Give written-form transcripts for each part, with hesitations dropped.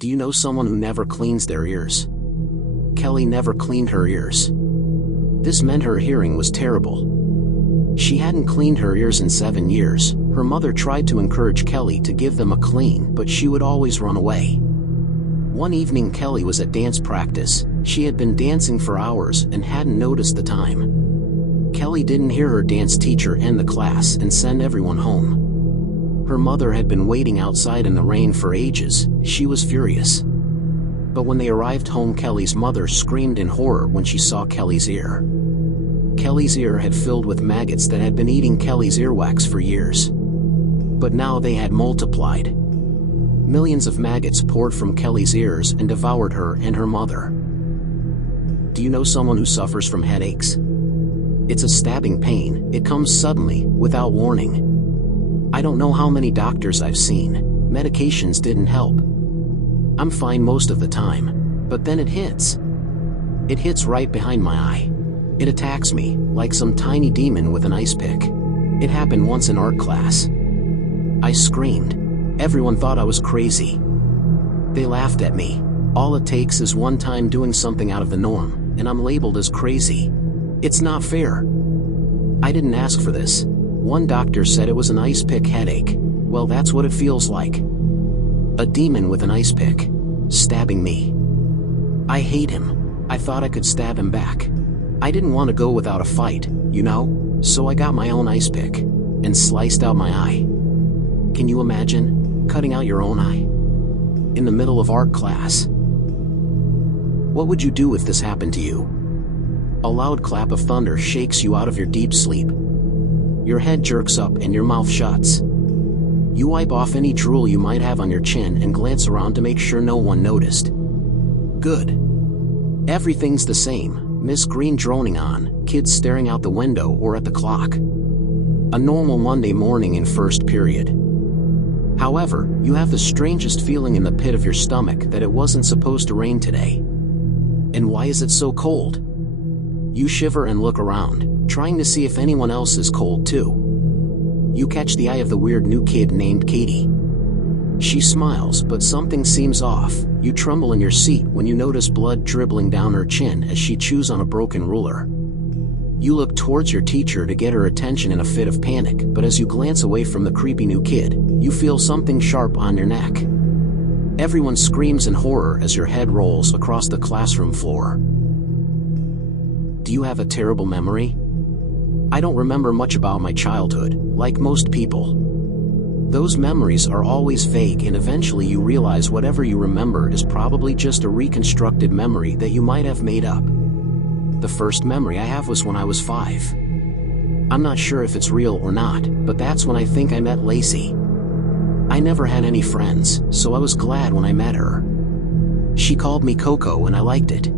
Do you know someone who never cleans their ears? Kelly never cleaned her ears. This meant her hearing was terrible. She hadn't cleaned her ears in 7 years. Her mother tried to encourage Kelly to give them a clean, but she would always run away. One evening Kelly was at dance practice. She had been dancing for hours and hadn't noticed the time. Kelly didn't hear her dance teacher end the class and send everyone home. Her mother had been waiting outside in the rain for ages. She was furious. But when they arrived home, Kelly's mother screamed in horror when she saw Kelly's ear. Kelly's ear had filled with maggots that had been eating Kelly's earwax for years. But now they had multiplied. Millions of maggots poured from Kelly's ears and devoured her and her mother. Do you know someone who suffers from headaches? It's a stabbing pain. It comes suddenly, without warning. I don't know how many doctors I've seen. Medications didn't help. I'm fine most of the time. But then it hits. It hits right behind my eye. It attacks me, like some tiny demon with an ice pick. It happened once in art class. I screamed. Everyone thought I was crazy. They laughed at me. All it takes is one time doing something out of the norm, and I'm labeled as crazy. It's not fair. I didn't ask for this. One doctor said it was an ice pick headache. Well, that's what it feels like. A demon with an ice pick, stabbing me. I hate him. I thought I could stab him back. I didn't want to go without a fight, you know? So I got my own ice pick and sliced out my eye. Can you imagine cutting out your own eye? In the middle of art class. What would you do if this happened to you? A loud clap of thunder shakes you out of your deep sleep. Your head jerks up and your mouth shuts. You wipe off any drool you might have on your chin and glance around to make sure no one noticed. Good. Everything's the same. Miss Green droning on, kids staring out the window or at the clock. A normal Monday morning in first period. However, you have the strangest feeling in the pit of your stomach that it wasn't supposed to rain today. And why is it so cold? You shiver and look around, trying to see if anyone else is cold too. You catch the eye of the weird new kid named Katie. She smiles, but something seems off. You tremble in your seat when you notice blood dribbling down her chin as she chews on a broken ruler. You look towards your teacher to get her attention in a fit of panic, but as you glance away from the creepy new kid, you feel something sharp on your neck. Everyone screams in horror as your head rolls across the classroom floor. Do you have a terrible memory? I don't remember much about my childhood, like most people. Those memories are always vague, and eventually you realize whatever you remember is probably just a reconstructed memory that you might have made up. The first memory I have was when I was 5. I'm not sure if it's real or not, but that's when I think I met Lacey. I never had any friends, so I was glad when I met her. She called me Coco and I liked it.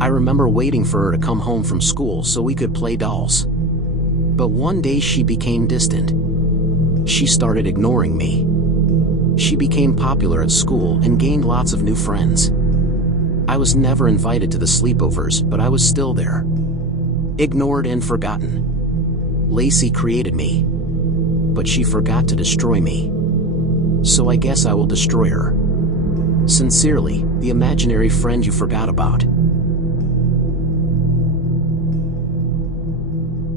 I remember waiting for her to come home from school so we could play dolls. But one day she became distant. She started ignoring me. She became popular at school and gained lots of new friends. I was never invited to the sleepovers, but I was still there. Ignored and forgotten. Lacey created me. But she forgot to destroy me. So I guess I will destroy her. Sincerely, the imaginary friend you forgot about.